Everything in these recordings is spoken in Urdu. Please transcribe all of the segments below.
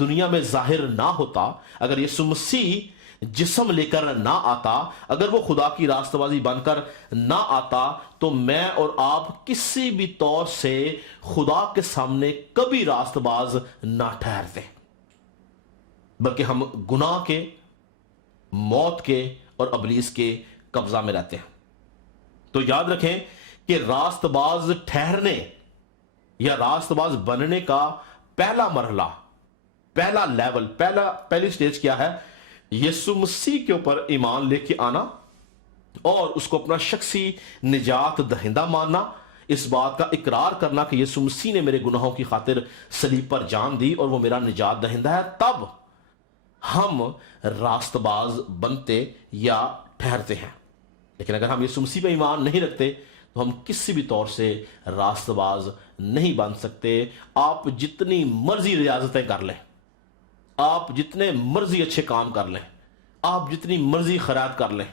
دنیا میں ظاہر نہ ہوتا، اگر یسوع مسیح جسم لے کر نہ آتا، اگر وہ خدا کی راست بازی بن کر نہ آتا، تو میں اور آپ کسی بھی طور سے خدا کے سامنے کبھی راست باز نہ ٹھہرتے، بلکہ ہم گناہ کے، موت کے اور ابلیس کے قبضہ میں رہتے ہیں۔ تو یاد رکھیں کہ راست باز ٹھہرنے یا راست باز بننے کا پہلا مرحلہ، پہلا لیول، پہلی سٹیج کیا ہے؟ یسوع مسیح کے اوپر ایمان لے کے آنا اور اس کو اپنا شخصی نجات دہندہ ماننا، اس بات کا اقرار کرنا کہ یسوع مسیح نے میرے گناہوں کی خاطر صلیب پر جان دی اور وہ میرا نجات دہندہ ہے، تب ہم راست باز بنتے یا ٹھہرتے ہیں۔ لیکن اگر ہم یسوع مسیح پہ ایمان نہیں رکھتے تو ہم کسی بھی طور سے راست باز نہیں بن سکتے۔ آپ جتنی مرضی ریاضتیں کر لیں، آپ جتنے مرضی اچھے کام کر لیں، آپ جتنی مرضی خیرات کر لیں،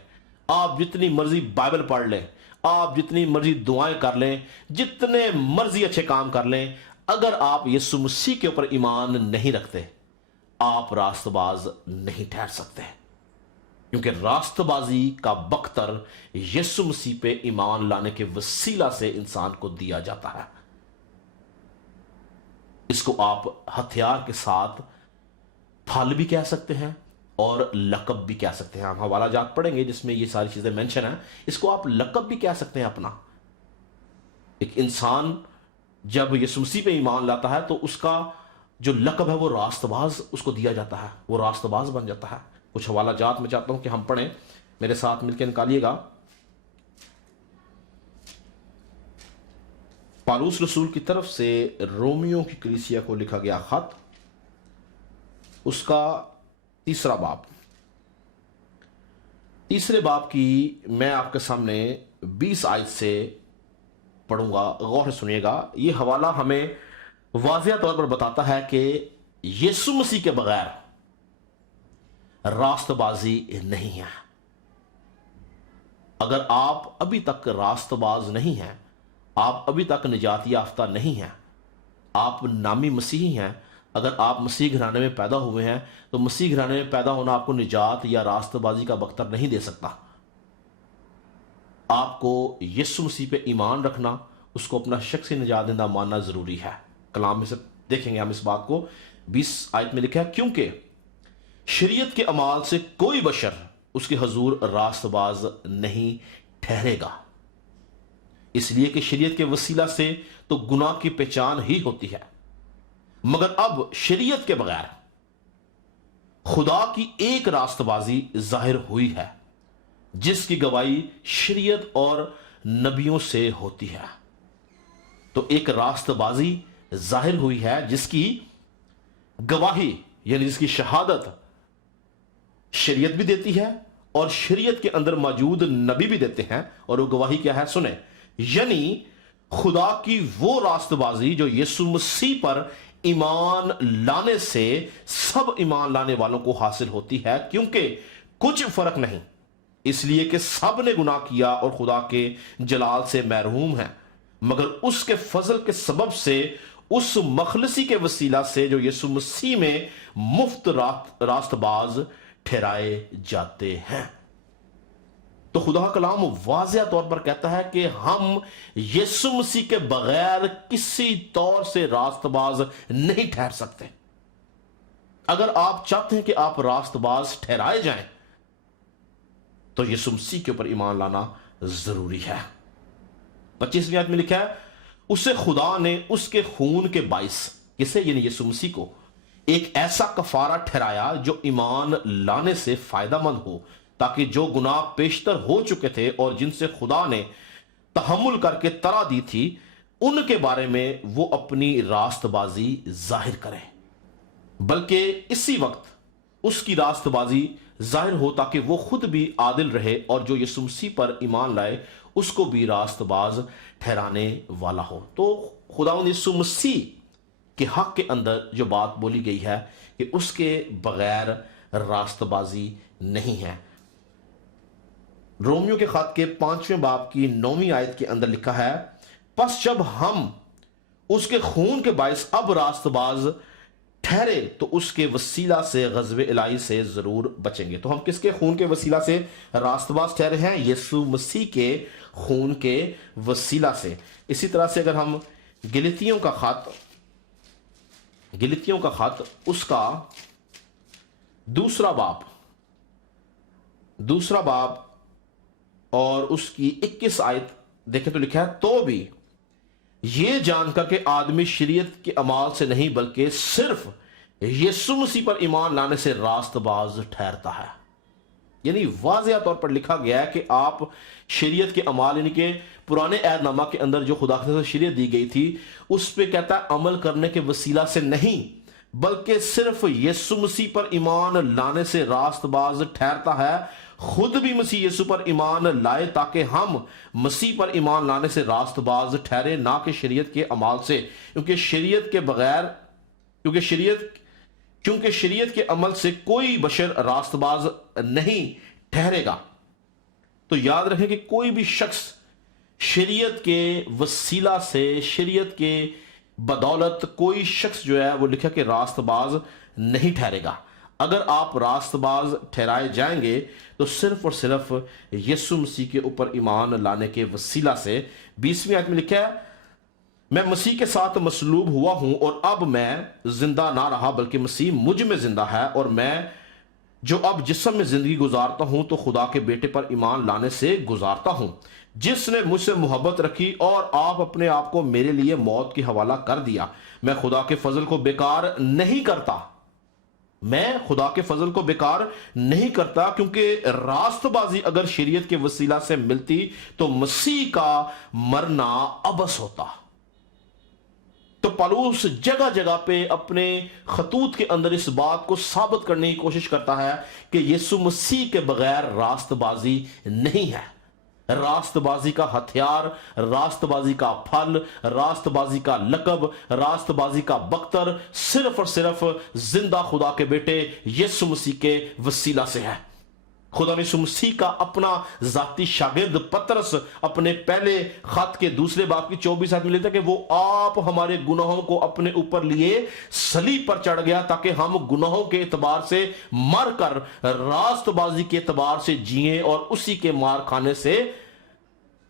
آپ جتنی مرضی بائبل پڑھ لیں، آپ جتنی مرضی دعائیں کر لیں، جتنے مرضی اچھے کام کر لیں، اگر آپ یسوع مسیح کے اوپر ایمان نہیں رکھتے، آپ راست باز نہیں ٹھہر سکتے، کیونکہ راست بازی کا بختر یسوع مسیح پہ ایمان لانے کے وسیلہ سے انسان کو دیا جاتا ہے۔ اس کو آپ ہتھیار کے ساتھ پھل بھی کہہ سکتے ہیں اور لقب بھی کہہ سکتے ہیں۔ ہم حوالہ جات پڑھیں گے جس میں یہ ساری چیزیں مینشن ہیں۔ اس کو آپ لقب بھی کہہ سکتے ہیں اپنا۔ ایک انسان جب یسوع مسیح پہ ایمان لاتا ہے تو اس کا جو لقب ہے وہ راست باز اس کو دیا جاتا ہے، وہ راست باز بن جاتا ہے۔ کچھ حوالہ جات میں چاہتا ہوں کہ ہم پڑھیں، میرے ساتھ مل کے نکالیے گا۔ پالوس رسول کی طرف سے رومیوں کی کلیسیا کو لکھا گیا خط، اس کا 3 باب، 3 باب کی میں آپ کے سامنے 20 آیت سے پڑھوں گا، غور سے سنیے گا۔ یہ حوالہ ہمیں واضح طور پر بتاتا ہے کہ یسوع مسیح کے بغیر راست بازی نہیں ہے۔ اگر آپ ابھی تک راست باز نہیں ہیں، آپ ابھی تک نجات یافتہ نہیں ہیں، آپ نامی مسیحی ہیں، اگر آپ مسیح گھرانے میں پیدا ہوئے ہیں تو مسیح گھرانے میں پیدا ہونا آپ کو نجات یا راست بازی کا بختر نہیں دے سکتا۔ آپ کو یسوع مسیح پہ ایمان رکھنا، اس کو اپنا شخصی نجات دہندہ ماننا ضروری ہے۔ کلام میں سے دیکھیں گے ہم اس بات کو۔ 20 آیت میں لکھا ہے، کیونکہ شریعت کے اعمال سے کوئی بشر اس کے حضور راست باز نہیں ٹھہرے گا، اس لیے کہ شریعت کے وسیلہ سے تو گناہ کی پہچان ہی ہوتی ہے، مگر اب شریعت کے بغیر خدا کی ایک راست بازی ظاہر ہوئی ہے، جس کی گواہی شریعت اور نبیوں سے ہوتی ہے۔ تو ایک راست بازی ظاہر ہوئی ہے جس کی گواہی یعنی جس کی شہادت شریعت بھی دیتی ہے اور شریعت کے اندر موجود نبی بھی دیتے ہیں، اور وہ گواہی کیا ہے؟ سنیں، یعنی خدا کی وہ راست بازی جو یسوع مسیح پر ایمان لانے سے سب ایمان لانے والوں کو حاصل ہوتی ہے، کیونکہ کچھ فرق نہیں، اس لیے کہ سب نے گناہ کیا اور خدا کے جلال سے محروم ہیں، مگر اس کے فضل کے سبب سے اس مخلصی کے وسیلہ سے جو یسوع مسیح میں مفت راست باز ٹھہرائے جاتے ہیں۔ تو خدا کا کلام واضح طور پر کہتا ہے کہ ہم یسوع مسیح کے بغیر کسی طور سے راست باز نہیں ٹھہر سکتے۔ اگر آپ چاہتے ہیں کہ آپ راست باز ٹھہرائے جائیں تو یسوع مسیح کے اوپر ایمان لانا ضروری ہے۔ 25ویں آیت میں لکھا ہے، اسے خدا نے اس کے خون کے باعث، کسے؟ یعنی یسوع مسیح کو، ایک ایسا کفارہ ٹھہرایا جو ایمان لانے سے فائدہ مند ہو، تاکہ جو گناہ پیشتر ہو چکے تھے اور جن سے خدا نے تحمل کر کے طرح دی تھی، ان کے بارے میں وہ اپنی راست بازی ظاہر کرے، بلکہ اسی وقت اس کی راست بازی ظاہر ہو تاکہ وہ خود بھی عادل رہے اور جو یسوع مسیح پر ایمان لائے اس کو بھی راست باز ٹھہرانے والا ہو۔ تو خداوند یسوع مسیح کے حق کے اندر جو بات بولی گئی ہے کہ اس کے بغیر راست بازی نہیں ہے۔ رومیو کے خط کے 5ویں باب کی 9ویں آیت کے اندر لکھا ہے، پس جب ہم اس کے خون کے باعث اب راست باز ٹھہرے تو اس کے وسیلہ سے غضب الہی سے ضرور بچیں گے. تو ہم کس کے خون کے وسیلہ سے راست باز ٹھہرے ہیں؟ یسوع مسیح کے خون کے وسیلہ سے. اسی طرح سے اگر ہم گلتیوں کا خط اس کا دوسرا باب اور اس کی 21 آیت دیکھیں تو لکھا ہے، تو بھی یہ جان کر کہ آدمی شریعت کے اعمال سے نہیں بلکہ صرف یسوع مسیح پر ایمان لانے سے راست باز ٹھہرتا ہے. یعنی واضح طور پر لکھا گیا ہے کہ آپ شریعت کے اعمال، یعنی کہ پرانے عہد نامہ کے اندر جو خدا کی طرف سے شریعت دی گئی تھی اس پہ کہتا ہے عمل کرنے کے وسیلہ سے نہیں بلکہ صرف یسوع مسیح پر ایمان لانے سے راست باز ٹھہرتا ہے. خود بھی مسیح یسوع پر ایمان لائے تاکہ ہم مسیح پر ایمان لانے سے راست باز ٹھہرے، نہ کہ شریعت کے اعمال سے، کیونکہ شریعت کے عمل سے کوئی بشر راست باز نہیں ٹھہرے گا. تو یاد رکھیں کہ کوئی بھی شخص شریعت کے وسیلہ سے، شریعت کے بدولت کوئی شخص جو ہے وہ لکھا کہ راست باز نہیں ٹھہرے گا. اگر آپ راست باز ٹھہرائے جائیں گے تو صرف اور صرف یسوع مسیح کے اوپر ایمان لانے کے وسیلہ سے. 20ویں آیت میں لکھا ہے، میں مسیح کے ساتھ مصلوب ہوا ہوں اور اب میں زندہ نہ رہا بلکہ مسیح مجھ میں زندہ ہے، اور میں جو اب جسم میں زندگی گزارتا ہوں تو خدا کے بیٹے پر ایمان لانے سے گزارتا ہوں جس نے مجھ سے محبت رکھی اور آپ اپنے آپ کو میرے لیے موت کے حوالہ کر دیا. میں خدا کے فضل کو بیکار نہیں کرتا کیونکہ راست بازی اگر شریعت کے وسیلہ سے ملتی تو مسیح کا مرنا ابس ہوتا. تو پالوس جگہ جگہ پہ اپنے خطوط کے اندر اس بات کو ثابت کرنے کی کوشش کرتا ہے کہ یسوع مسیح کے بغیر راست بازی نہیں ہے. راست بازی کا ہتھیار، راست بازی کا پھل، راست بازی کا لقب، راست بازی کا بختر صرف اور صرف زندہ خدا کے بیٹے یسوع مسیح کے وسیلہ سے ہے. خدا نے یسوع مسیح کا اپنا ذاتی شاگرد پطرس اپنے پہلے خط کے دوسرے باب کی 24 آیت میں لیتا ہے کہ وہ آپ ہمارے گناہوں کو اپنے اوپر لیے صلیب پر چڑھ گیا تاکہ ہم گناہوں کے اعتبار سے مر کر راست بازی کے اعتبار سے جئیں، اور اسی کے مار کھانے سے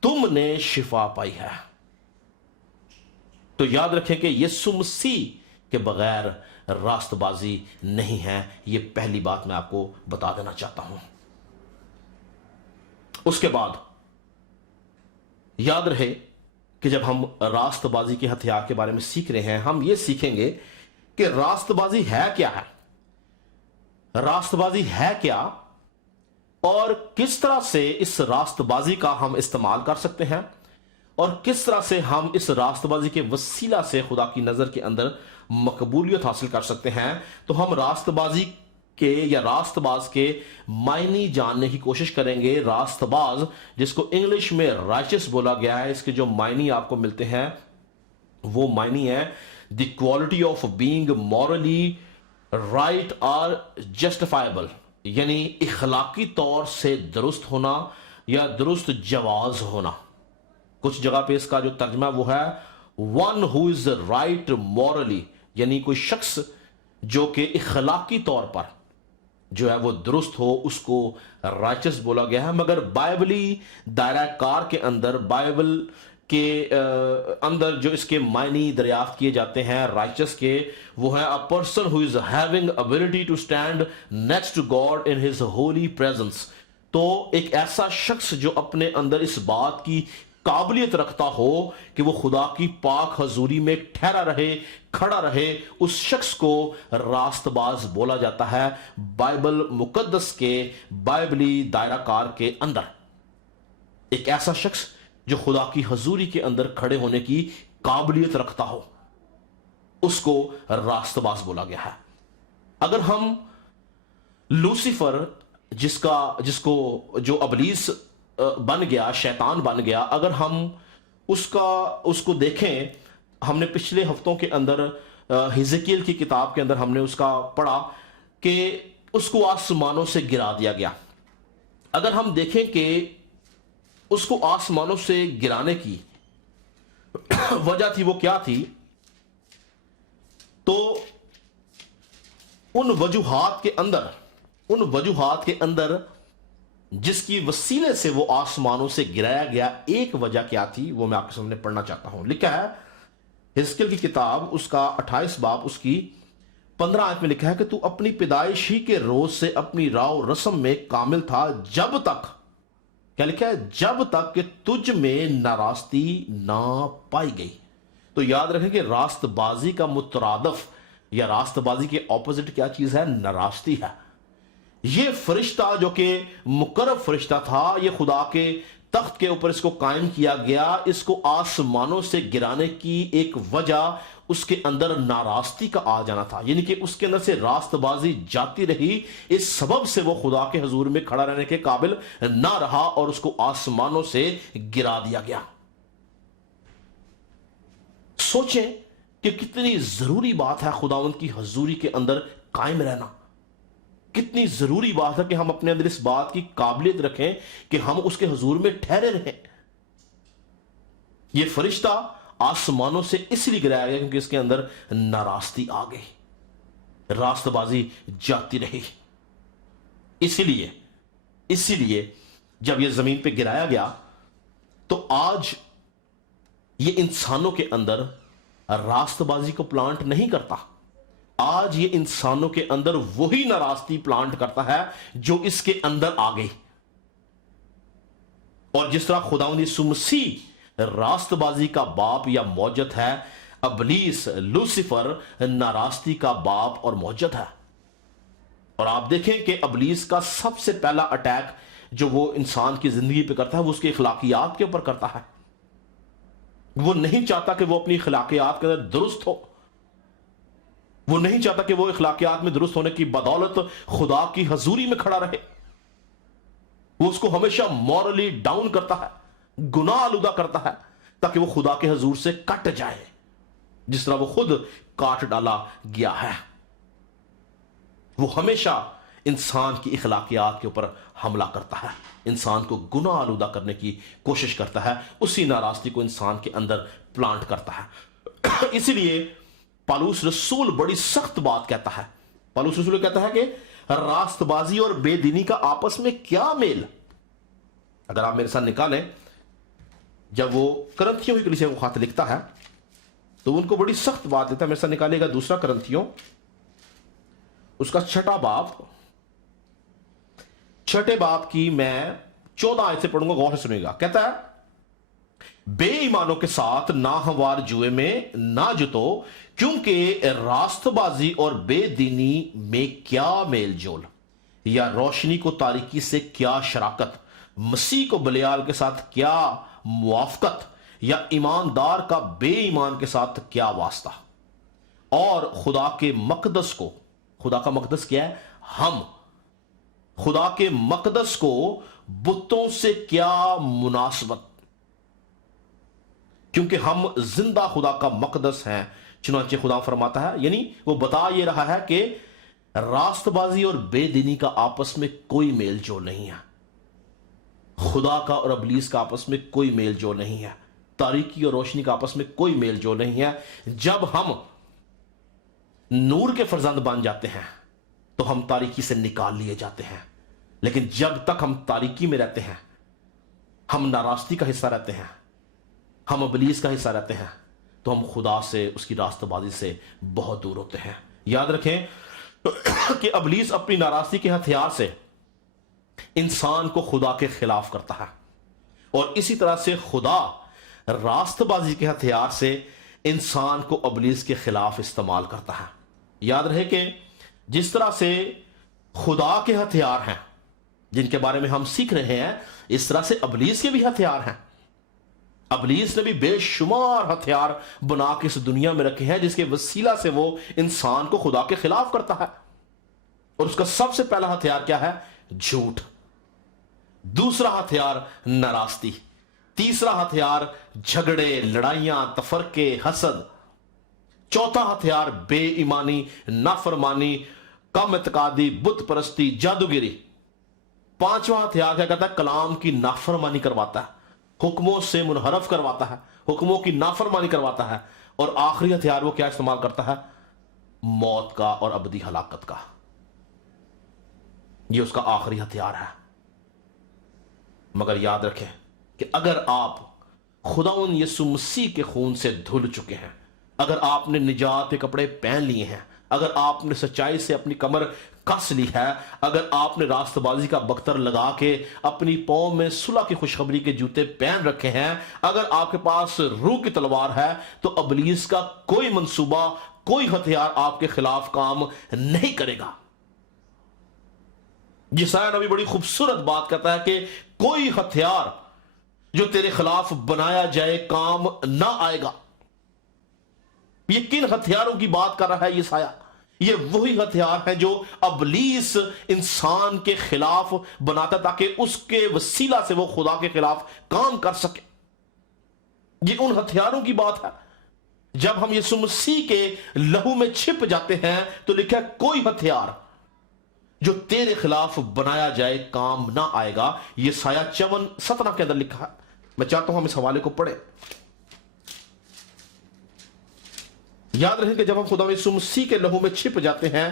تم نے شفا پائی ہے. تو یاد رکھیں کہ یسوع مسیح کے بغیر راست بازی نہیں ہے. یہ پہلی بات میں آپ کو بتا دینا چاہتا ہوں. اس کے بعد یاد رہے کہ جب ہم راست بازی کے ہتھیار کے بارے میں سیکھ رہے ہیں، ہم یہ سیکھیں گے کہ راست بازی ہے کیا ہے، راست بازی ہے کیا، اور کس طرح سے اس راست بازی کا ہم استعمال کر سکتے ہیں، اور کس طرح سے ہم اس راست بازی کے وسیلہ سے خدا کی نظر کے اندر مقبولیت حاصل کر سکتے ہیں. تو ہم راست بازی کے یا راست باز کے معنی جاننے کی کوشش کریں گے. راست باز جس کو انگلش میں رائچس بولا گیا ہے، اس کے جو معنی آپ کو ملتے ہیں وہ معنی ہے the quality of being morally right اور جسٹیفائبل، یعنی اخلاقی طور سے درست ہونا یا درست جواز ہونا. کچھ جگہ پہ اس کا جو ترجمہ وہ ہے one who is right morally, یعنی کوئی شخص جو کہ اخلاقی طور پر جو ہے وہ درست ہو، اس کو رائچس بولا گیا ہے. مگر بائبلی دائرہ کار کے اندر، بائبل کے اندر جو اس کے معنی دریافت کیے جاتے ہیں رائچس کے، وہ ہے a person who is having ability to stand next to God in his holy presence. تو ایک ایسا شخص جو اپنے اندر اس بات کی قابلیت رکھتا ہو کہ وہ خدا کی پاک حضوری میں ٹھہرا رہے، کھڑا رہے، اس شخص کو راست باز بولا جاتا ہے بائبل مقدس کے بائبلی دائرہ کار کے اندر. ایک ایسا شخص جو خدا کی حضوری کے اندر کھڑے ہونے کی قابلیت رکھتا ہو، اس کو راست باز بولا گیا ہے. اگر ہم لوسیفر جس کو جو ابلیس بن گیا، شیطان بن گیا، اگر ہم اس کو دیکھیں، ہم نے پچھلے ہفتوں کے اندر حزقیل کی کتاب کے اندر ہم نے اس کا پڑھا کہ اس کو آسمانوں سے گرا دیا گیا. اگر ہم دیکھیں کہ اس کو آسمانوں سے گرانے کی وجہ تھی وہ کیا تھی، تو ان وجوہات کے اندر جس کی وسیلے سے وہ آسمانوں سے گرایا گیا، ایک وجہ کیا تھی وہ میں آپ کے سامنے پڑھنا چاہتا ہوں۔ لکھا ہے حزقیل کی کتاب اس کا 28 باب اس کی 15 آیت میں لکھا ہے کہ تو اپنی پیدائش ہی کے روز سے اپنی راہ و رسم میں کامل تھا، جب تک، کیا لکھا ہے، جب تک کہ تجھ میں ناراستی نہ پائی گئی۔ تو یاد رکھیں کہ راست بازی کا مترادف یا راست بازی کے اپوزٹ کیا چیز ہے؟ ناراستی ہے۔ یہ فرشتہ جو کہ مقرب فرشتہ تھا، یہ خدا کے تخت کے اوپر اس کو قائم کیا گیا، اس کو آسمانوں سے گرانے کی ایک وجہ اس کے اندر ناراستی کا آ جانا تھا، یعنی کہ اس کے اندر سے راست بازی جاتی رہی، اس سبب سے وہ خدا کے حضور میں کھڑا رہنے کے قابل نہ رہا اور اس کو آسمانوں سے گرا دیا گیا۔ سوچیں کہ کتنی ضروری بات ہے خداوند کی حضوری کے اندر قائم رہنا، کتنی ضروری بات ہے کہ ہم اپنے اندر اس بات کی قابلیت رکھیں کہ ہم اس کے حضور میں ٹھہرے رہیں۔ یہ فرشتہ آسمانوں سے اس لیے گرایا گیا کیونکہ اس کے اندر ناراستی آ گئی، راست بازی جاتی رہی۔ اسی لیے جب یہ زمین پہ گرایا گیا تو آج یہ انسانوں کے اندر راست بازی کو پلانٹ نہیں کرتا، آج یہ انسانوں کے اندر وہی ناراستی پلانٹ کرتا ہے جو اس کے اندر آ گئی۔ اور جس طرح خداوند یسوع مسیح راست بازی کا باپ یا موجد ہے، ابلیس لوسیفر ناراستی کا باپ اور موجد ہے۔ اور آپ دیکھیں کہ ابلیس کا سب سے پہلا اٹیک جو وہ انسان کی زندگی پہ کرتا ہے وہ اس کے اخلاقیات کے اوپر کرتا ہے۔ وہ نہیں چاہتا کہ وہ اپنی اخلاقیات کے اندر درست ہو، وہ نہیں چاہتا کہ وہ اخلاقیات میں درست ہونے کی بدولت خدا کی حضوری میں کھڑا رہے۔ وہ اس کو ہمیشہ مورلی ڈاؤن کرتا ہے، گناہ آلودہ کرتا ہے تاکہ وہ خدا کے حضور سے کٹ جائے، جس طرح وہ خود کاٹ ڈالا گیا ہے۔ وہ ہمیشہ انسان کی اخلاقیات کے اوپر حملہ کرتا ہے، انسان کو گناہ آلودہ کرنے کی کوشش کرتا ہے، اسی ناراستی کو انسان کے اندر پلانٹ کرتا ہے۔ اسی لیے پالوس رسول بڑی سخت بات کہتا ہے۔ پالوس رسول کہتا ہے کہ راست بازی اور بے دینی کا آپس میں کیا میل؟ اگر آپ میرے ساتھ نکالیں، جب وہ کرنتھیوں کی کلیسیا کو خط لکھتا ہے تو ان کو بڑی سخت بات دیتا ہے۔ میرے ساتھ نکالے گا دوسرا کرنتھیوں اس کا 6 باب، 6 باب کی میں 14 آیت سے پڑھوں گا، غور سے سنیے گا۔ کہتا ہے بے ایمانوں کے ساتھ ناہموار جوئے میں نہ جتو، کیونکہ راست بازی اور بے دینی میں کیا میل جول، یا روشنی کو تاریکی سے کیا شراکت، مسیح کو بلیال کے ساتھ کیا موافقت، یا ایماندار کا بے ایمان کے ساتھ کیا واسطہ، اور خدا کے مقدس کو، خدا کا مقدس کیا ہے؟ ہم، خدا کے مقدس کو بتوں سے کیا مناسبت، کیونکہ ہم زندہ خدا کا مقدس ہیں۔ چنانچہ خدا فرماتا ہے، یعنی وہ بتا یہ رہا ہے کہ راست بازی اور بے دینی کا آپس میں کوئی میل جول نہیں ہے، خدا کا اور ابلیس کا آپس میں کوئی میل جول نہیں ہے، تاریکی اور روشنی کا آپس میں کوئی میل جول نہیں ہے۔ جب ہم نور کے فرزند بن جاتے ہیں تو ہم تاریکی سے نکال لیے جاتے ہیں، لیکن جب تک ہم تاریکی میں رہتے ہیں، ہم ناراستی کا حصہ رہتے ہیں، ہم ابلیس کا حصہ رہتے ہیں، تو ہم خدا سے، اس کی راست بازی سے بہت دور ہوتے ہیں۔ یاد رکھیں کہ ابلیس اپنی ناراستی کے ہتھیار سے انسان کو خدا کے خلاف کرتا ہے، اور اسی طرح سے خدا راست بازی کے ہتھیار سے انسان کو ابلیس کے خلاف استعمال کرتا ہے۔ یاد رہے کہ جس طرح سے خدا کے ہتھیار ہیں جن کے بارے میں ہم سیکھ رہے ہیں، اس طرح سے ابلیس کے بھی ہتھیار ہیں۔ ابلیس نے بھی بے شمار ہتھیار بنا کے اس دنیا میں رکھے ہیں جس کے وسیلہ سے وہ انسان کو خدا کے خلاف کرتا ہے، اور اس کا سب سے پہلا ہتھیار کیا ہے؟ جھوٹ۔ دوسرا ہتھیار ناراستی۔ تیسرا ہتھیار جھگڑے، لڑائیاں، تفرقے، حسد۔ چوتھا ہتھیار بے ایمانی، نافرمانی، کم اعتقادی، بت پرستی، جادوگری۔ پانچواں ہتھیار کیا کہتا ہے؟ کلام کی نافرمانی کرواتا ہے، حکموں سے منحرف کرواتا ہے، حکموں کی نافرمانی کرواتا ہے۔ اور آخری ہتھیار وہ کیا استعمال کرتا ہے؟ موت کا اور ابدی ہلاکت کا۔ یہ اس کا آخری ہتھیار ہے۔ مگر یاد رکھیں کہ اگر آپ خداوند یسوع مسیح کے خون سے دھل چکے ہیں، اگر آپ نے نجات کے کپڑے پہن لیے ہیں، اگر آپ نے سچائی سے اپنی کمر کس لی ہے، اگر آپ نے راست بازی کا بختر لگا کے اپنی پاؤں میں صلح کی خوشخبری کے جوتے پہن رکھے ہیں، اگر آپ کے پاس روح کی تلوار ہے، تو ابلیس کا کوئی منصوبہ، کوئی ہتھیار آپ کے خلاف کام نہیں کرے گا۔ یسایہ نبی بڑی خوبصورت بات کرتا ہے کہ کوئی ہتھیار جو تیرے خلاف بنایا جائے کام نہ آئے گا۔ یہ کن ہتھیاروں کی بات کر رہا ہے یسایہ؟ یہ وہی ہتھیار ہیں جو ابلیس انسان کے خلاف بناتا تاکہ اس کے وسیلہ سے وہ خدا کے خلاف کام کر سکے۔ یہ ان ہتھیاروں کی بات ہے۔ جب ہم یسوع مسیح کے لہو میں چھپ جاتے ہیں تو لکھا ہے کوئی ہتھیار جو تیرے خلاف بنایا جائے کام نہ آئے گا۔ یہ سایہ 54:17 کے اندر لکھا ہے۔ میں چاہتا ہوں ہم اس حوالے کو پڑھیں۔ یاد رکھیں کہ جب ہم خدا یسوع مسیح کے لہو میں چھپ جاتے ہیں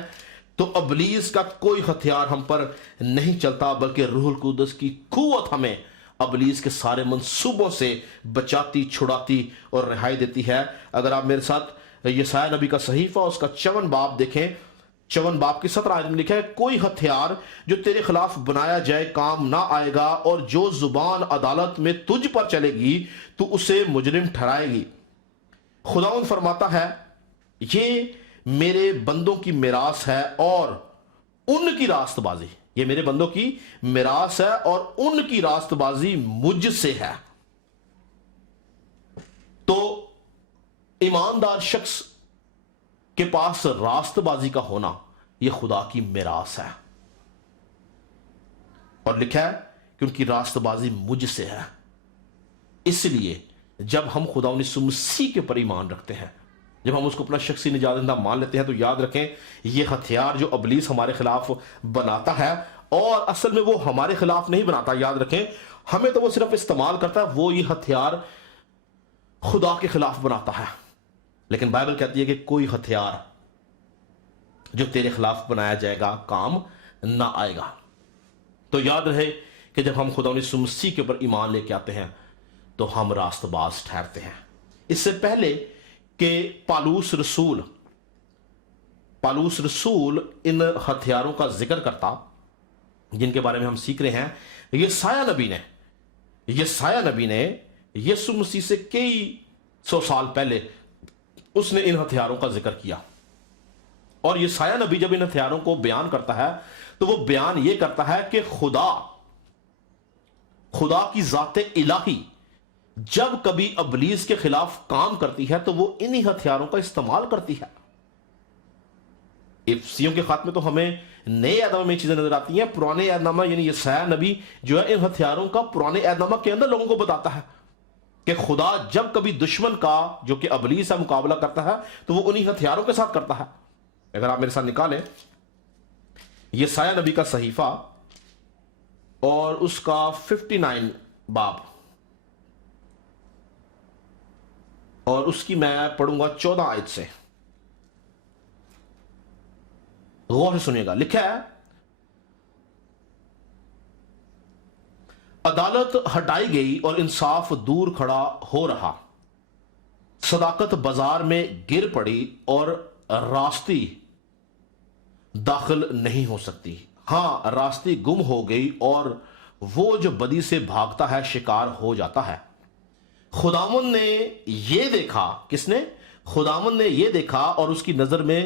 تو ابلیس کا کوئی ہتھیار ہم پر نہیں چلتا، بلکہ روح القدس کی قوت ہمیں ابلیس کے سارے منصوبوں سے بچاتی، چھڑاتی اور رہائی دیتی ہے۔ اگر آپ میرے ساتھ یسایہ نبی کا صحیفہ اس کا 54 باب دیکھیں، 54 باب کی 17 آیت میں لکھا ہے کوئی ہتھیار جو تیرے خلاف بنایا جائے کام نہ آئے گا، اور جو زبان عدالت میں تجھ پر چلے گی تو اسے مجرم ٹھہرائے گی۔ خداوند فرماتا ہے یہ میرے بندوں کی میراث ہے اور ان کی راست بازی، یہ میرے بندوں کی میراث ہے اور ان کی راست بازی مجھ سے ہے۔ تو ایماندار شخص کے پاس راست بازی کا ہونا یہ خدا کی میراث ہے، اور لکھا ہے کہ ان کی راست بازی مجھ سے ہے۔ اس لیے جب ہم خدا یسوع مسیح کے پر ایمان رکھتے ہیں، جب ہم اس کو اپنا شخصی نجات دہندہ مان لیتے ہیں، تو یاد رکھیں یہ ہتھیار جو ابلیس ہمارے خلاف بناتا ہے، اور اصل میں وہ ہمارے خلاف نہیں بناتا، یاد رکھیں ہمیں تو وہ صرف استعمال کرتا ہے، وہ یہ ہتھیار خدا کے خلاف بناتا ہے۔ لیکن بائبل کہتی ہے کہ کوئی ہتھیار جو تیرے خلاف بنایا جائے گا کام نہ آئے گا۔ تو یاد رہے کہ جب ہم خدا یسوع مسیح کے اوپر ایمان لے کے آتے ہیں تو ہم راست باز ٹھہرتے ہیں۔ اس سے پہلے کہ پالوس رسول ان ہتھیاروں کا ذکر کرتا جن کے بارے میں ہم سیکھ رہے ہیں، یسایہ نبی نے یسوع مسیح سے کئی سو سال پہلے اس نے ان ہتھیاروں کا ذکر کیا، اور یسایہ نبی جب ان ہتھیاروں کو بیان کرتا ہے تو وہ بیان یہ کرتا ہے کہ خدا کی ذات الہی جب کبھی ابلیس کے خلاف کام کرتی ہے تو وہ انہی ہتھیاروں کا استعمال کرتی ہے۔ افسیوں کے خاتمے تو ہمیں نئے عہد میں چیزیں نظر آتی ہیں، پرانے عہد نامہ یعنی یسایہ نبی جو ہے ان ہتھیاروں کا پرانے عہد نامہ کے اندر لوگوں کو بتاتا ہے کہ خدا جب کبھی دشمن کا جو کہ ابلیس ہے مقابلہ کرتا ہے تو وہ انہی ہتھیاروں کے ساتھ کرتا ہے۔ اگر آپ میرے ساتھ نکالیں یسایہ نبی کا صحیفہ اور اس کا 59 باب، اور اس کی میں پڑھوں گا 14 آیت سے، غور سے سنیے گا۔ لکھا ہے عدالت ہٹائی گئی اور انصاف دور کھڑا ہو رہا، صداقت بازار میں گر پڑی اور راستی داخل نہیں ہو سکتی۔ ہاں راستی گم ہو گئی اور وہ جو بدی سے بھاگتا ہے شکار ہو جاتا ہے۔ خداوند نے یہ دیکھا، کس نے؟ خداوند نے یہ دیکھا اور اس کی نظر میں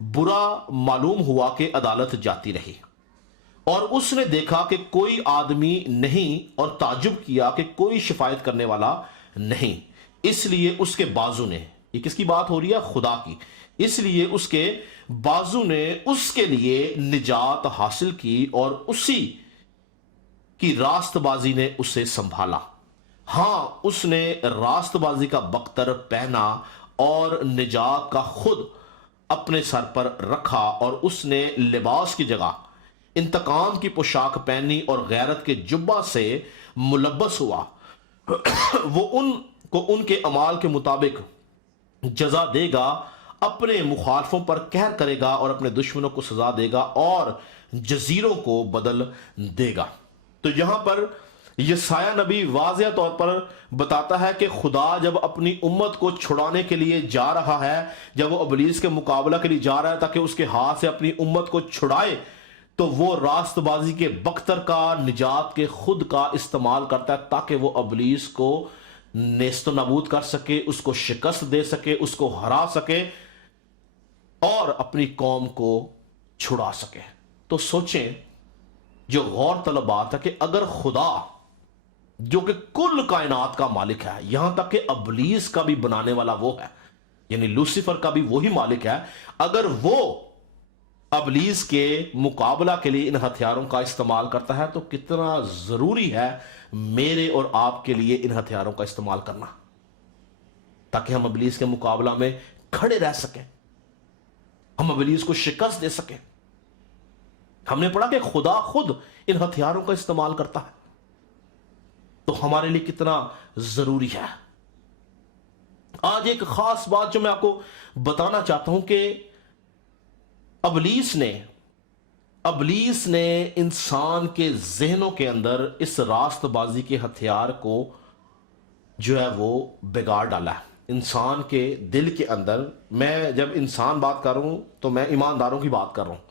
برا معلوم ہوا کہ عدالت جاتی رہی، اور اس نے دیکھا کہ کوئی آدمی نہیں، اور تعجب کیا کہ کوئی شفایت کرنے والا نہیں۔ اس لیے اس کے بازو نے، یہ کس کی بات ہو رہی ہے؟ خدا کی۔ اس لیے اس کے بازو نے اس کے لیے نجات حاصل کی اور اسی کی راست بازی نے اسے سنبھالا۔ ہاں اس نے راست بازی کا بختر پہنا اور نجات کا خود اپنے سر پر رکھا، اور اس نے لباس کی جگہ انتقام کی پوشاک پہنی اور غیرت کے جبہ سے ملبس ہوا۔ وہ ان کو ان کے اعمال کے مطابق جزا دے گا اپنے مخالفوں پر قہر کرے گا اور اپنے دشمنوں کو سزا دے گا اور جزیروں کو بدل دے گا۔ تو یہاں پر یسایہ نبی واضح طور پر بتاتا ہے کہ خدا جب اپنی امت کو چھڑانے کے لیے جا رہا ہے، جب وہ ابلیس کے مقابلہ کے لیے جا رہا ہے تاکہ اس کے ہاتھ سے اپنی امت کو چھڑائے، تو وہ راست بازی کے بختر کا، نجات کے خود کا استعمال کرتا ہے تاکہ وہ ابلیس کو نیست و نابود کر سکے، اس کو شکست دے سکے، اس کو ہرا سکے اور اپنی قوم کو چھڑا سکے۔ تو سوچیں، جو غور طلب بات ہے کہ اگر خدا جو کہ کل کائنات کا مالک ہے، یہاں تک کہ ابلیس کا بھی بنانے والا وہ ہے، یعنی لوسیفر کا بھی وہی مالک ہے، اگر وہ ابلیس کے مقابلہ کے لیے ان ہتھیاروں کا استعمال کرتا ہے تو کتنا ضروری ہے میرے اور آپ کے لیے ان ہتھیاروں کا استعمال کرنا، تاکہ ہم ابلیس کے مقابلہ میں کھڑے رہ سکیں، ہم ابلیس کو شکست دے سکیں۔ ہم نے پڑھا کہ خدا خود ان ہتھیاروں کا استعمال کرتا ہے، تو ہمارے لیے کتنا ضروری ہے۔ آج ایک خاص بات جو میں آپ کو بتانا چاہتا ہوں کہ ابلیس نے انسان کے ذہنوں کے اندر اس راست بازی کے ہتھیار کو جو ہے وہ بگاڑ ڈالا ہے۔ انسان کے دل کے اندر، میں جب انسان بات کر رہا ہوں تو میں ایمانداروں کی بات کر رہا ہوں،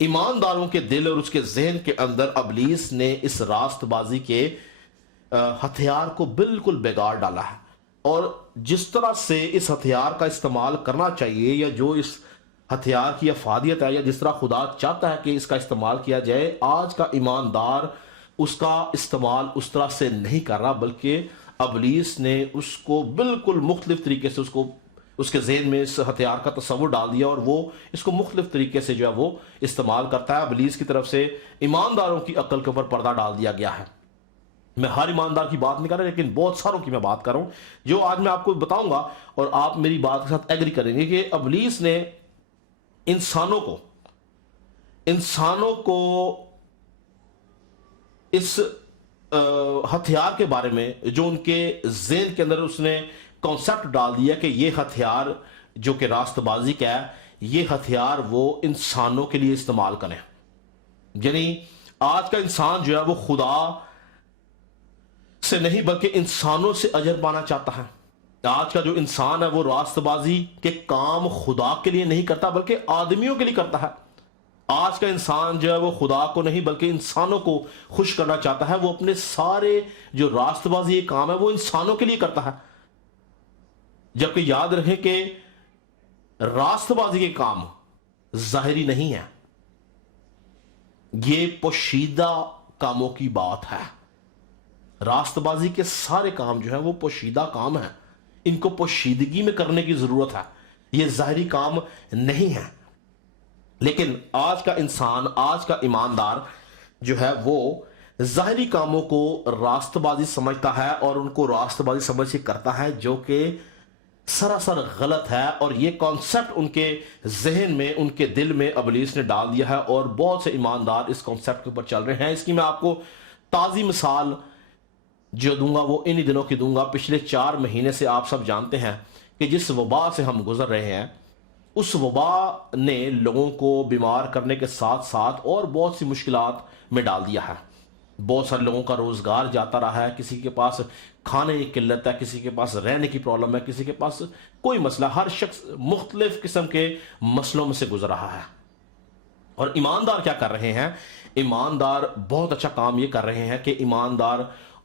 ایمانداروں کے دل اور اس کے ذہن کے اندر ابلیس نے اس راست بازی کے ہتھیار کو بالکل بگاڑ ڈالا ہے، اور جس طرح سے اس ہتھیار کا استعمال کرنا چاہیے، یا جو اس ہتھیار کی افادیت ہے، یا جس طرح خدا چاہتا ہے کہ اس کا استعمال کیا جائے، آج کا ایماندار اس کا استعمال اس طرح سے نہیں کر رہا، بلکہ ابلیس نے اس کو بالکل مختلف طریقے سے اس کے ذہن میں اس ہتھیار کا تصور ڈال دیا، اور وہ اس کو مختلف طریقے سے جو ہے وہ استعمال کرتا ہے۔ ابلیس کی طرف سے ایمانداروں کی عقل کے اوپر پردہ ڈال دیا گیا ہے۔ میں ہر ایماندار کی بات نہیں کر رہا، لیکن بہت ساروں کی میں بات کر رہا ہوں، جو آج میں آپ کو بتاؤں گا اور آپ میری بات کے ساتھ ایگری کریں گے کہ ابلیس نے انسانوں کو اس ہتھیار کے بارے میں، جو ان کے ذہن کے اندر اس نے کانسیپٹ ڈال دیا کہ یہ ہتھیار جو کہ راست بازی کا ہے، یہ ہتھیار وہ انسانوں کے لیے استعمال کریں۔ یعنی آج کا انسان جو ہے وہ خدا سے نہیں بلکہ انسانوں سے اجر پانا چاہتا ہے۔ آج کا جو انسان ہے وہ راست بازی کے کام خدا کے لیے نہیں کرتا بلکہ آدمیوں کے لیے کرتا ہے۔ آج کا انسان جو ہے وہ خدا کو نہیں بلکہ انسانوں کو خوش کرنا چاہتا ہے، وہ اپنے سارے جو راست بازی کام ہے وہ انسانوں کے لیے کرتا ہے، جبکہ یاد رکھیں کہ راست بازی کے کام ظاہری نہیں ہے، یہ پوشیدہ کاموں کی بات ہے۔ راست بازی کے سارے کام جو ہیں وہ پوشیدہ کام ہیں، ان کو پوشیدگی میں کرنے کی ضرورت ہے، یہ ظاہری کام نہیں ہے۔ لیکن آج کا انسان، آج کا ایماندار جو ہے وہ ظاہری کاموں کو راست بازی سمجھتا ہے اور ان کو راست بازی سمجھ سے کرتا ہے، جو کہ سراسر غلط ہے، اور یہ کانسیپٹ ان کے ذہن میں، ان کے دل میں ابلیس نے ڈال دیا ہے، اور بہت سے ایماندار اس کانسیپٹ کے اوپر چل رہے ہیں۔ اس کی میں آپ کو تازی مثال جو دوں گا وہ انہی دنوں کی دوں گا۔ پچھلے 4 مہینے سے آپ سب جانتے ہیں کہ جس وبا سے ہم گزر رہے ہیں، اس وبا نے لوگوں کو بیمار کرنے کے ساتھ ساتھ اور بہت سی مشکلات میں ڈال دیا ہے۔ بہت سارے لوگوں کا روزگار جاتا رہا ہے، کسی کے پاس کھانے کی قلت ہے، کسی کے پاس رہنے کی پرابلم ہے، کسی کے پاس کوئی مسئلہ، ہر شخص مختلف قسم کے مسئلوں میں سے گزر رہا ہے۔ اور ایماندار کیا کر رہے ہیں؟ ایماندار بہت اچھا کام یہ کر رہے ہیں کہ ایماندار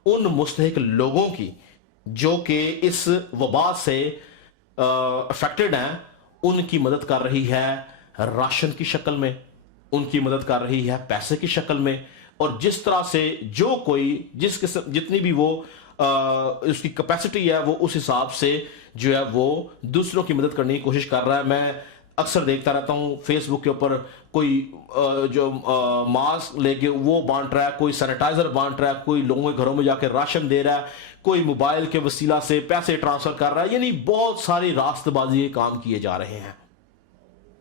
ان مستحق لوگوں کی جو کہ اس وبا سے افیکٹڈ ہیں، ان کی مدد کر رہی ہے راشن کی شکل میں، ان کی مدد کر رہی ہے پیسے کی شکل میں، اور جس طرح سے جو کوئی جس قسم جتنی بھی وہ اس کی کیپیسٹی ہے وہ اس حساب سے جو ہے وہ دوسروں کی مدد کرنے کی کوشش کر رہا ہے۔ میں اکثر دیکھتا رہتا ہوں فیس بک کے اوپر کوئی جو ماسک لے کے وہ بانٹ رہا ہے، کوئی سینیٹائزر بانٹ رہا ہے، کوئی لوگوں کے گھروں میں جا کے راشن دے رہا ہے، کوئی موبائل کے وسیلہ سے پیسے ٹرانسفر کر رہا ہے، یعنی بہت ساری راست بازی کے کام کیے جا رہے ہیں۔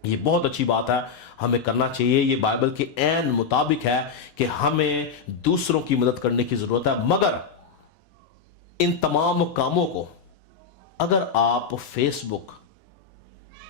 یہ بہت اچھی بات ہے، ہمیں کرنا چاہیے، یہ بائبل کے عین مطابق ہے کہ ہمیں دوسروں کی مدد کرنے کی ضرورت ہے۔ مگر ان تمام کاموں کو اگر آپ فیس بک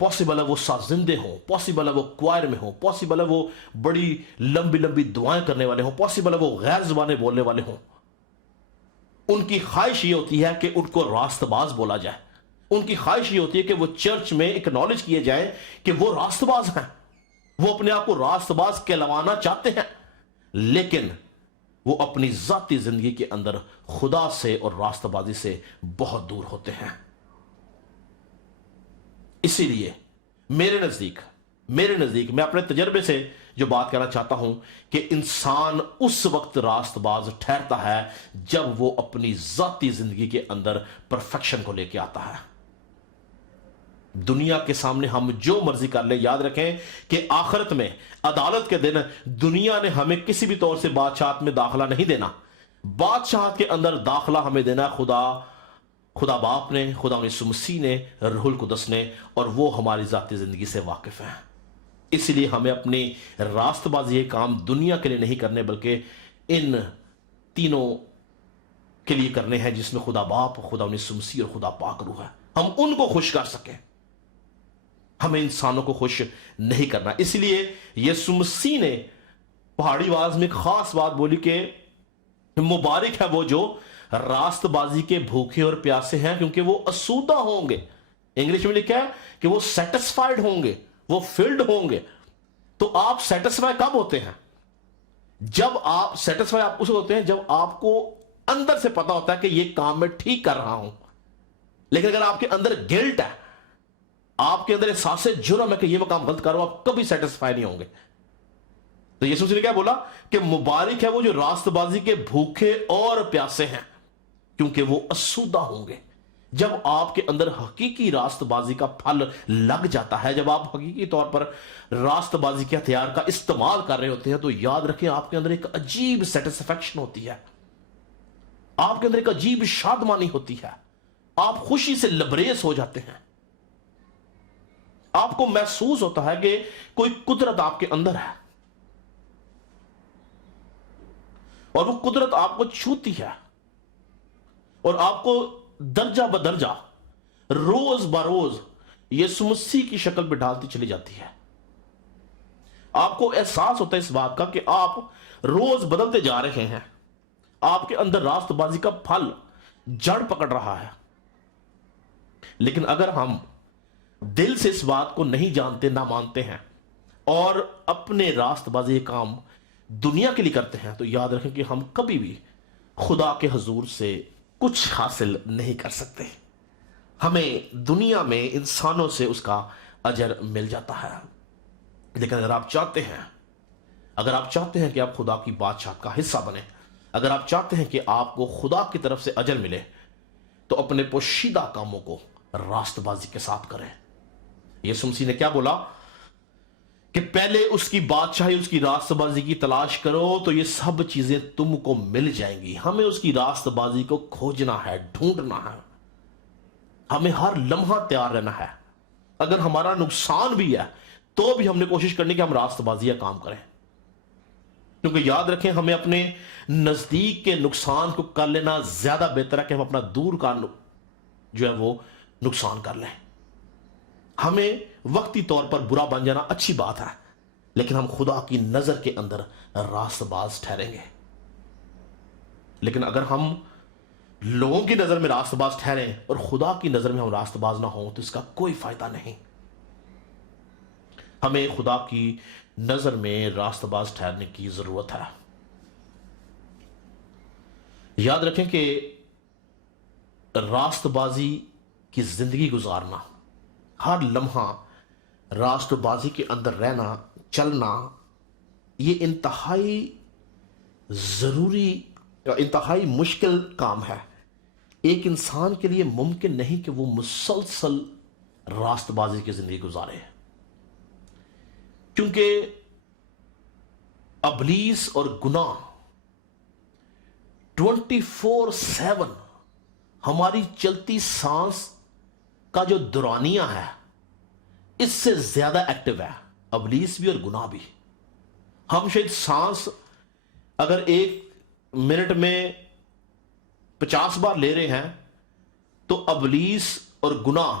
پاسبل ہے وہ سازندے ہوں، پاسبل ہے وہ کوائر میں ہوں، پاسبل ہے وہ بڑی لمبی لمبی دعائیں کرنے والے ہوں، پاسبل ہے وہ غیر زبانیں بولنے والے ہوں۔ ان کی خواہش یہ ہوتی ہے کہ ان کو راست باز بولا جائے، ان کی خواہش یہ ہوتی ہے کہ وہ چرچ میں اکنالج کیے جائیں کہ وہ راست باز ہیں، وہ اپنے آپ کو راست باز کہلوانا چاہتے ہیں، لیکن وہ اپنی ذاتی زندگی کے اندر خدا سے اور راست بازی سے بہت دور ہوتے ہیں۔ اسی لیے میرے نزدیک میں اپنے تجربے سے جو بات کہنا چاہتا ہوں کہ انسان اس وقت راست باز ٹھہرتا ہے جب وہ اپنی ذاتی زندگی کے اندر پرفیکشن کو لے کے آتا ہے۔ دنیا کے سامنے ہم جو مرضی کر لیں، یاد رکھیں کہ آخرت میں عدالت کے دن دنیا نے ہمیں کسی بھی طور سے بادشاہت میں داخلہ نہیں دینا۔ بادشاہت کے اندر داخلہ ہمیں دینا خدا باپ نے، خدا یسوع مسیح نے، روح القدس نے، اور وہ ہماری ذاتی زندگی سے واقف ہیں۔ اس لیے ہمیں اپنی راست بازی کام دنیا کے لیے نہیں کرنے، بلکہ ان تینوں کے لیے کرنے ہیں جس میں خدا باپ، خدا یسوع مسیح اور خدا پاک روح ہے۔ ہم ان کو خوش کر سکیں، ہمیں انسانوں کو خوش نہیں کرنا۔ اس لیے یسوع مسیح نے پہاڑی آواز میں ایک خاص بات بولی کہ مبارک ہے وہ جو راست بازی کے بھوکے اور پیاسے ہیں، کیونکہ وہ اسودہ ہوں گے۔ انگلش میں لکھا ہے کہ وہ سیٹسفائیڈ ہوں گے، وہ فلڈ ہوں گے۔ تو آپ سیٹسفائی کب ہوتے ہیں؟ جب آپ سیٹسفائی آپ اسے ہوتے ہیں جب آپ کو اندر سے پتا ہوتا ہے کہ یہ کام میں ٹھیک کر رہا ہوں۔ لیکن اگر آپ کے اندر گلٹ ہے، آپ کے اندر احساس جرم ہے کہ یہ میں کام غلط کر رہا ہوں، آپ کبھی سیٹسفائی نہیں ہوں گے۔ تو یسوع نے کیا بولا کہ مبارک ہے وہ جو راست بازی کے بھوکے اور پیاسے ہیں، کیونکہ وہ اسودہ ہوں گے۔ جب آپ کے اندر حقیقی راست بازی کا پھل لگ جاتا ہے، جب آپ حقیقی طور پر راست بازی کے ہتھیار کا استعمال کر رہے ہوتے ہیں، تو یاد رکھیں آپ کے اندر ایک عجیب سیٹسفیکشن ہوتی ہے، آپ کے اندر ایک عجیب شادمانی ہوتی ہے، آپ خوشی سے لبریز ہو جاتے ہیں۔ آپ کو محسوس ہوتا ہے کہ کوئی قدرت آپ کے اندر ہے، اور وہ قدرت آپ کو چھوتی ہے اور آپ کو درجہ بدرجہ روز بروز یسوع مسیح کی شکل پہ ڈالتی چلی جاتی ہے۔ آپ کو احساس ہوتا ہے اس بات کا کہ آپ روز بدلتے جا رہے ہیں، آپ کے اندر راست بازی کا پھل جڑ پکڑ رہا ہے۔ لیکن اگر ہم دل سے اس بات کو نہیں جانتے، نہ مانتے ہیں، اور اپنے راست بازی کام دنیا کے لیے کرتے ہیں، تو یاد رکھیں کہ ہم کبھی بھی خدا کے حضور سے کچھ حاصل نہیں کر سکتے۔ ہمیں دنیا میں انسانوں سے اس کا اجر مل جاتا ہے، لیکن اگر آپ چاہتے ہیں کہ آپ خدا کی بادشاہت کا حصہ بنیں، اگر آپ چاہتے ہیں کہ آپ کو خدا کی طرف سے اجر ملے، تو اپنے پوشیدہ کاموں کو راست بازی کے ساتھ کریں۔ یسوع مسیح نے کیا بولا کہ پہلے اس کی بادشاہی، اس کی راست بازی کی تلاش کرو تو یہ سب چیزیں تم کو مل جائیں گی۔ ہمیں اس کی راست بازی کو کھوجنا ہے، ڈھونڈنا ہے، ہمیں ہر لمحہ تیار رہنا ہے۔ اگر ہمارا نقصان بھی ہے تو بھی ہم نے کوشش کرنی کہ ہم راست بازی کا کام کریں، کیونکہ یاد رکھیں ہمیں اپنے نزدیک کے نقصان کو کر لینا زیادہ بہتر ہے کہ ہم اپنا دور کا جو ہے وہ نقصان کر لیں۔ ہمیں وقتی طور پر برا بن جانا اچھی بات ہے، لیکن ہم خدا کی نظر کے اندر راست باز ٹھہریں گے۔ لیکن اگر ہم لوگوں کی نظر میں راست باز ٹھہریں اور خدا کی نظر میں ہم راست باز نہ ہوں، تو اس کا کوئی فائدہ نہیں۔ ہمیں خدا کی نظر میں راست باز ٹھہرنے کی ضرورت ہے۔ یاد رکھیں کہ راست بازی کی زندگی گزارنا، ہر لمحہ راست بازی کے اندر رہنا، چلنا، یہ انتہائی ضروری، انتہائی مشکل کام ہے۔ ایک انسان کے لیے ممکن نہیں کہ وہ مسلسل راست بازی کی زندگی گزارے، کیونکہ ابلیس اور گناہ 24/7 ہماری چلتی سانس کا جو دورانیہ ہے اس سے زیادہ ایکٹیو ہے، ابلیس بھی اور گناہ بھی۔ ہم شاید سانس اگر 1 منٹ میں 50 بار لے رہے ہیں، تو ابلیس اور گناہ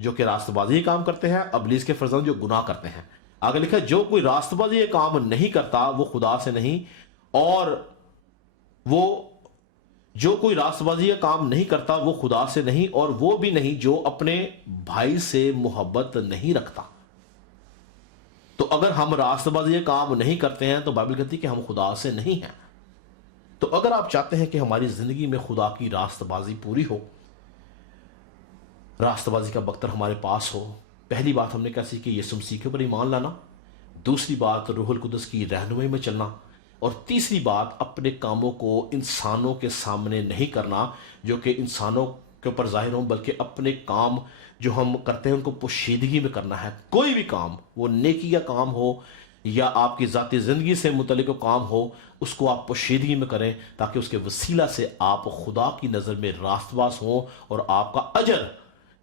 جو کہ راستبازی کام کرتے ہیں، ابلیس کے فرزند جو گناہ کرتے ہیں۔ آگے لکھا ہے جو کوئی راستبازی کام نہیں کرتا وہ خدا سے نہیں، اور وہ جو کوئی راستبازی کام نہیں کرتا وہ خدا سے نہیں، اور وہ بھی نہیں جو اپنے بھائی سے محبت نہیں رکھتا۔ تو اگر ہم راستبازی کام نہیں کرتے ہیں تو بائبل کہتی ہے کہ ہم خدا سے نہیں ہیں۔ تو اگر آپ چاہتے ہیں کہ ہماری زندگی میں خدا کی راستبازی پوری ہو، راستبازی کا بختر ہمارے پاس ہو، پہلی بات ہم نے کیا سیکھی؟ یسوع مسیح کے اوپر ایمان لانا، دوسری بات روح القدس کی رہنمائی میں چلنا، اور تیسری بات اپنے کاموں کو انسانوں کے سامنے نہیں کرنا جو کہ انسانوں کے اوپر ظاہر ہوں، بلکہ اپنے کام جو ہم کرتے ہیں ان کو پوشیدگی میں کرنا ہے۔ کوئی بھی کام، وہ نیکی کا کام ہو یا آپ کی ذاتی زندگی سے متعلق کام ہو، اس کو آپ پوشیدگی میں کریں تاکہ اس کے وسیلہ سے آپ خدا کی نظر میں راست باز ہوں اور آپ کا اجر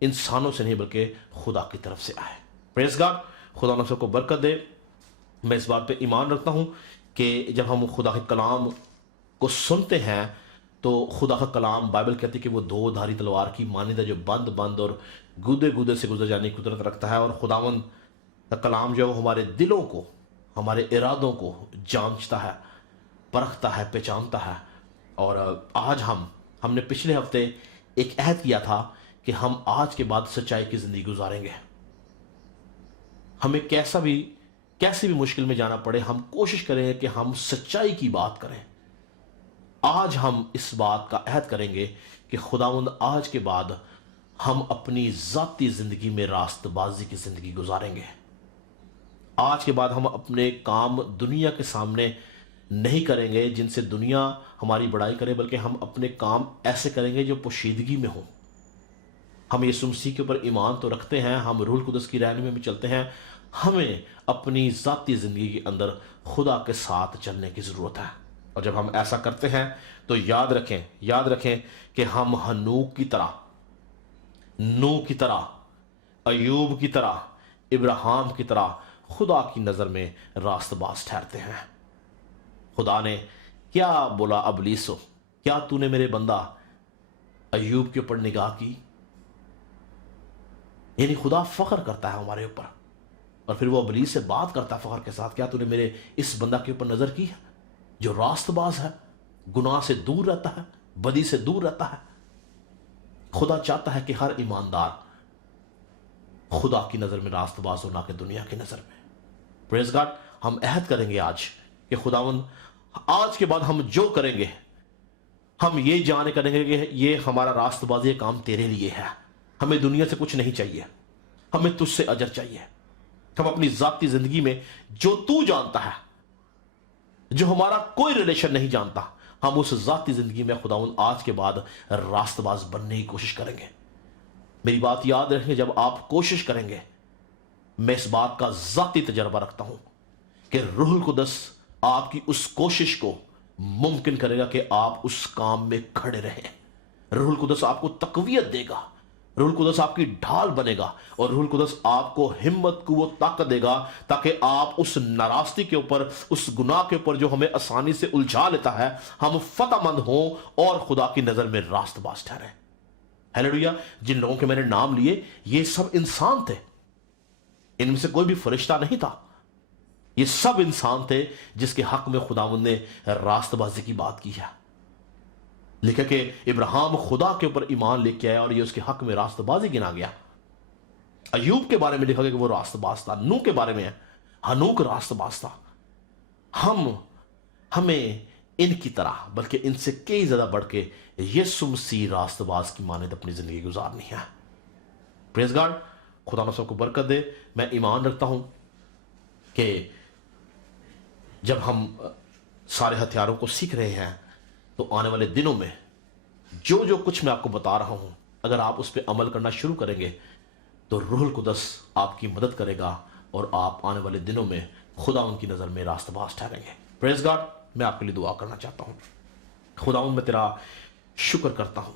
انسانوں سے نہیں بلکہ خدا کی طرف سے آئے۔ پریز گاڈ، خدا نے سب کو برکت دے۔ میں اس بات پہ ایمان رکھتا ہوں کہ جب ہم خدا کے کلام کو سنتے ہیں تو خدا کا کلام بائبل کہتی ہے کہ وہ دو دھاری تلوار کی مانند ہے جو بند اور گودے گودے سے گزر جانے کی قدرت رکھتا ہے، اور خداوند کا کلام جو ہے ہمارے دلوں کو، ہمارے ارادوں کو جانچتا ہے، پرکھتا ہے، پہچانتا ہے۔ اور آج ہم نے پچھلے ہفتے ایک عہد کیا تھا کہ ہم آج کے بعد سچائی کی زندگی گزاریں گے۔ ہمیں کیسی بھی مشکل میں جانا پڑے، ہم کوشش کریں گے کہ ہم سچائی کی بات کریں۔ آج ہم اس بات کا عہد کریں گے کہ خداوند آج کے بعد ہم اپنی ذاتی زندگی میں راست بازی کی زندگی گزاریں گے۔ آج کے بعد ہم اپنے کام دنیا کے سامنے نہیں کریں گے جن سے دنیا ہماری بڑائی کرے، بلکہ ہم اپنے کام ایسے کریں گے جو پوشیدگی میں ہوں۔ ہم یسوع مسیح کے اوپر ایمان تو رکھتے ہیں، ہم روح القدس کی رہنمائی میں چلتے ہیں، ہمیں اپنی ذاتی زندگی کے اندر خدا کے ساتھ چلنے کی ضرورت ہے۔ اور جب ہم ایسا کرتے ہیں تو یاد رکھیں کہ ہم ہنوک کی طرح، نوح کی طرح، ایوب کی طرح، ابراہیم کی طرح خدا کی نظر میں راست باز ٹھہرتے ہیں۔ خدا نے کیا بولا ابلیسو؟ کیا تو نے میرے بندہ ایوب کے اوپر نگاہ کی؟ یعنی خدا فخر کرتا ہے ہمارے اوپر، اور پھر وہ ابلیس سے بات کرتا ہے فخر کے ساتھ، کیا تو نے میرے اس بندہ کے اوپر نظر کی ہے جو راست باز ہے، گناہ سے دور رہتا ہے، بدی سے دور رہتا ہے؟ خدا چاہتا ہے کہ ہر ایماندار خدا کی نظر میں راست باز ہو، نہ کہ دنیا کی نظر میں۔ پریز گاڈ، ہم عہد کریں گے آج کہ خداوند آج کے بعد ہم جو کریں گے ہم یہ جانے کریں گے کہ یہ ہمارا راست بازی کام تیرے لیے ہے۔ ہمیں دنیا سے کچھ نہیں چاہیے، ہمیں تجھ سے اجر چاہیے۔ ہم اپنی ذاتی زندگی میں جو تو جانتا ہے، جو ہمارا کوئی ریلیشن نہیں جانتا، ہم اس ذاتی زندگی میں خداوند آج کے بعد راست باز بننے کی کوشش کریں گے۔ میری بات یاد رکھیں، جب آپ کوشش کریں گے، میں اس بات کا ذاتی تجربہ رکھتا ہوں کہ روح القدس آپ کی اس کوشش کو ممکن کرے گا کہ آپ اس کام میں کھڑے رہیں۔ روح القدس آپ کو تقویت دے گا، روح القدس آپ کی ڈھال بنے گا، اور روح القدس آپ کو ہمت، قوت، طاقت دے گا تاکہ آپ اس ناراستی کے اوپر، اس گناہ کے اوپر جو ہمیں آسانی سے الجھا لیتا ہے، ہم فتح مند ہوں اور خدا کی نظر میں راست باز ٹھہریں۔ ہیلیلویا! جن لوگوں کے میں نے نام لیے یہ سب انسان تھے، ان میں سے کوئی بھی فرشتہ نہیں تھا، یہ سب انسان تھے جس کے حق میں خداوند نے راست بازی کی بات کی ہے۔ لکھا کہ ابراہیم خدا کے اوپر ایمان لے کے آیا اور یہ اس کے حق میں راست بازی گنا گیا۔ ایوب کے بارے میں لکھا گیا کہ وہ راست باز تھا۔ نوح کے بارے میں ہنوک راست باز تھا۔ ہمیں ان کی طرح، بلکہ ان سے کئی زیادہ بڑھ کے یسوع مسیح راست باز کی مانند اپنی زندگی گزارنی ہے۔ پریز گاڈ، خدا نے سب کو برکت دے۔ میں ایمان رکھتا ہوں کہ جب ہم سارے ہتھیاروں کو سیکھ رہے ہیں تو آنے والے دنوں میں جو کچھ میں آپ کو بتا رہا ہوں، اگر آپ اس پہ عمل کرنا شروع کریں گے تو روح القدس آپ کی مدد کرے گا اور آپ آنے والے دنوں میں خدا ان کی نظر میں راست باز ٹھہریں گے۔ پریز گاڈ، میں آپ کے لیے دعا کرنا چاہتا ہوں۔ خداوند، میں تیرا شکر کرتا ہوں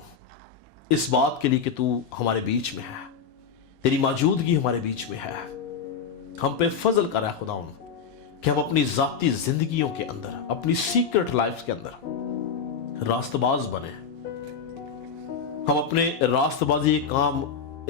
اس بات کے لیے کہ تو ہمارے بیچ میں ہے، تیری موجودگی ہمارے بیچ میں ہے۔ ہم پہ فضل کر رہا ہے خداوند کہ ہم اپنی ذاتی زندگیوں کے اندر، اپنی سیکرٹ لائف کے اندر راست باز بنے۔ ہم اپنے راست بازی کام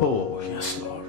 Oh yes Lord।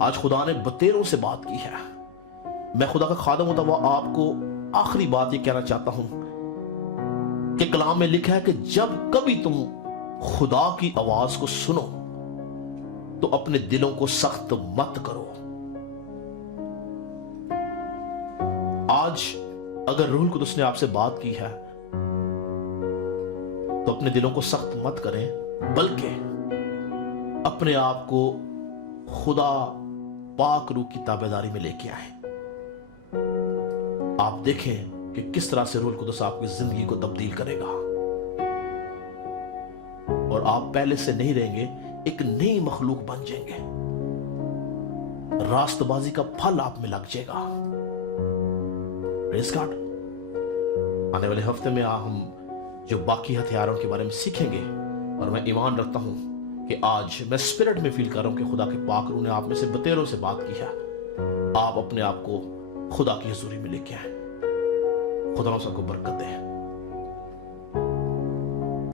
آج خدا نے بتیروں سے بات کی ہے. میں خدا کا خادم ہوتا ہوا آپ کو آخری بات یہ کہنا چاہتا ہوں کہ کلام میں لکھا ہے کہ جب کبھی تم خدا کی آواز کو سنو تو اپنے دلوں کو سخت مت کرو. آج اگر روح القدس نے آپ سے بات کی ہے تو اپنے دلوں کو سخت مت کریں، بلکہ اپنے آپ کو خدا پاک روح کی تابعداری میں لے کے آئیں. آپ دیکھیں کہ کس طرح سے روح القدس آپ کی زندگی کو تبدیل کرے گا اور آپ پہلے سے نہیں رہیں گے، ایک نئی مخلوق بن جائیں گے. راست بازی کا پھل آپ میں لگ جائے گا. پریز گاڈ. آنے والے ہفتے میں ہم جو باقی ہتھیاروں کے بارے میں سیکھیں گے، اور میں ایمان رکھتا ہوں کہ آج میں اسپرٹ میں فیل کر رہا ہوں کہ خدا کے پاک روح نے آپ میں سے بتیروں سے بات کی ہے. آپ اپنے آپ کو خدا کی حضوری میں لے کے آئیں. خدا نے سب کو برکت دے.